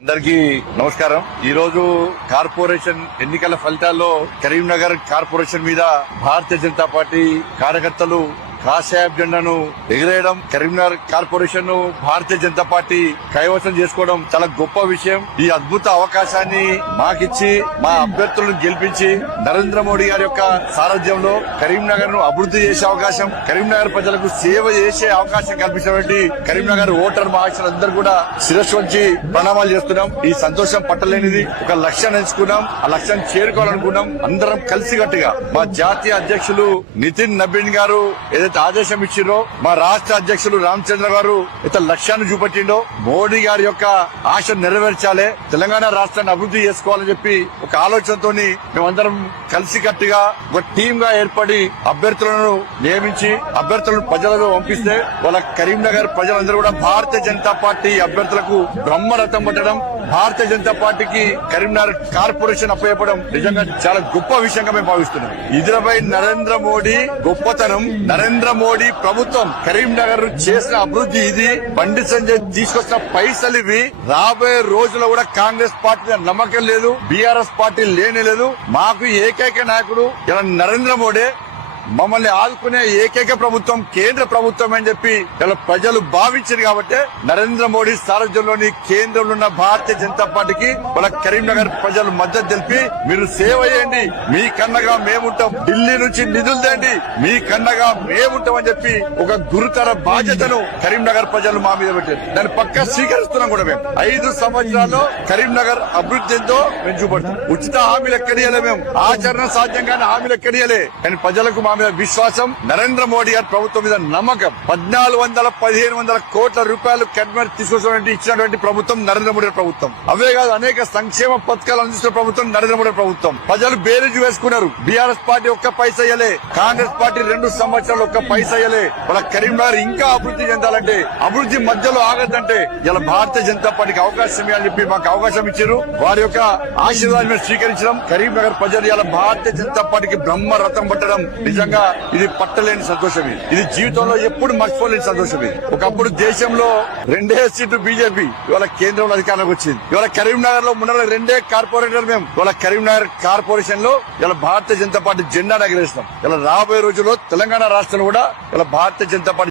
అందరికీ నమస్కారం. ఈ రోజు కార్పొరేషన్ ఎన్నికల ఫలితాల్లో కరీంనగర్ కార్పొరేషన్ మీద భారతీయ జనతా పార్టీ కార్యకర్తలు కాషాయ జెండాను ఎగిరేయడం కరీంనగర్ కార్పొరేషన్ను భారతీయ జనతా పార్టీ కైవసం చేసుకోవడం చాలా గొప్ప విషయం. ఈ అద్భుత అవకాశాన్ని మాకిచ్చి మా అభ్యర్థులను గెలిపించి నరేంద్ర మోడీ గారి యొక్క సారథ్యంలో కరీంనగర్ను అభివృద్ధి చేసే అవకాశం కరీంనగర్ ప్రజలకు సేవ చేసే అవకాశం కల్పించినటువంటి కరీంనగర్ ఓటర్ మహాశులందరూ కూడా శిరస్సు వచ్చి ప్రణామాలు చేస్తున్నాం. ఈ సంతోషం పట్టలేనిది ఒక లక్ష్యాన్ని ఎంచుకున్నాం. ఆ లక్ష్యాన్ని చేరుకోవాలనుకున్నాం. అందరం కలిసికట్టుగా మా జాతీయ అధ్యక్షులు నితిన్ నబీన్ గారు ఏదైతే ఆదేశం ఇచ్చిరో మా రాష్ట్ర అధ్యక్షులు రామచంద్ర గారు ఇతర లక్ష్యాన్ని చూపెట్టిండో మోడీ గారి యొక్క ఆశ నెరవేర్చాలి తెలంగాణ రాష్ట్రాన్ని అభివృద్ధి చేసుకోవాలని చెప్పి ఒక ఆలోచనతో మేమందరం కలిసికట్టుగా ఒక టీమ్గా ఏర్పడి అభ్యర్థులను నియమించి అభ్యర్థులను ప్రజలకు పంపిస్తే వాళ్ళ కరీంనగర్ ప్రజలందరూ కూడా భారతీయ జనతా పార్టీ అభ్యర్థులకు బ్రహ్మరథం పట్టడం భారతీయ జనతా పార్టీకి కరీంనగర్ కార్పొరేషన్ అప్పయ్యపడం నిజంగా చాలా గొప్ప విషయంగా మేము భావిస్తున్నాం. ఇదిలపై నరేంద్ర మోడీ గొప్పతనం నరేంద్ర నరేంద్ర మోడీ ప్రభుత్వం కరీంనగర్ చేసిన అభివృద్ధి ఇది. బండి సంజయ్ తీసుకొచ్చిన పైసలు ఇవి. రాబోయే రోజుల్లో కూడా కాంగ్రెస్ పార్టీ నమ్మకం లేదు. బీఆర్ఎస్ పార్టీ లేనే లేదు. మాకు ఏకైక నాయకుడు ఇలా నరేంద్ర మోడీ. మమ్మల్ని ఆదుకునే ఏకైక ప్రభుత్వం కేంద్ర ప్రభుత్వం అని చెప్పి ఇలా ప్రజలు భావించారు కాబట్టి నరేంద్ర మోడీ సారథ్యంలోని కేంద్రంలో ఉన్న భారతీయ జనతా పార్టీకి వాళ్ళ కరీంనగర్ ప్రజలు మద్దతు తెలిపి మీరు సేవ చేయండి మీ కన్నగా మేముంటాం ఢిల్లీ నుంచి నిధులు తేండి మీ కన్నగా మేముంటామని చెప్పి ఒక గురుతర బాధ్యతను కరీంనగర్ ప్రజలు మా మీద పెట్టారు. దాన్ని పక్క స్వీకరిస్తున్నాం కూడా మేము. ఐదు సంవత్సరాల్లో కరీంనగర్ అభివృద్ధి ఎంతో మేము చూపడతాం ఉచిత హామీలు ఎక్కడియలే మేము. ఆచరణ సాధ్యంగానే హామీలు ఎక్కడియలే కానీ ప్రజలకు మా మీద విశ్వాసం. నరేంద్ర మోడీ గారి ప్రభుత్వం మీద నమ్మకం. పద్నాలుగు వందల పదిహేను వందల కోట్ల రూపాయలు కన్వెర్ తీసుకొచ్చినటువంటి ఇచ్చినటువంటి ప్రభుత్వం నరేంద్ర మోడీ ప్రభుత్వం. అవే కాదు అనేక సంక్షేమ పథకాలు అందిస్తున్న ప్రభుత్వం నరేంద్ర మోడీ ప్రభుత్వం. ప్రజలు బేరీజు వేసుకున్నారు. బీఆర్ఎస్ పార్టీ ఒక్క పైసా ఇయ్యలే. కాంగ్రెస్ పార్టీ రెండు సంవత్సరాలు ఒక్క పైసా ఇయ్యలే. వాళ్ళ కరీంనగర్ ఇంకా అభివృద్ధి చెందాలంటే అభివృద్ధి మధ్యలో ఆగదంటే ఇలా భారతీయ జనతా పార్టీకి అవకాశం ఇవ్వాలని చెప్పి మాకు అవకాశం ఇచ్చారు. వారి యొక్క ఆశీర్వాదం స్వీకరించడం కరీంనగర్ ప్రజలు ఇలా భారతీయ జనతా పార్టీకి బ్రహ్మ రథం పట్టడం నిజంగా ఇది పట్టలేని సంతోషమే ఇది. జీవితంలో ఎప్పుడు మర్చిపోలేని సంతోషమే ఒకప్పుడు దేశంలో రెండే సీట్లు బీజేపీ ఇవాళ కేంద్రంలో అధికారంలోకి వచ్చింది. ఇవాళ కరీంనగర్లో ఉన్న రెండే కార్పొరేటర్ మేము. ఇవాళ కరీంనగర్ కార్పొరేషన్లో ఇలా భారతీయ జనతా పార్టీ జెండా ఎగరేస్తాం ఇలా రాబోయే రోజుల్లో తెలంగాణ రాష్ట్రం కూడా ఇలా భారతీయ జనతా పార్టీ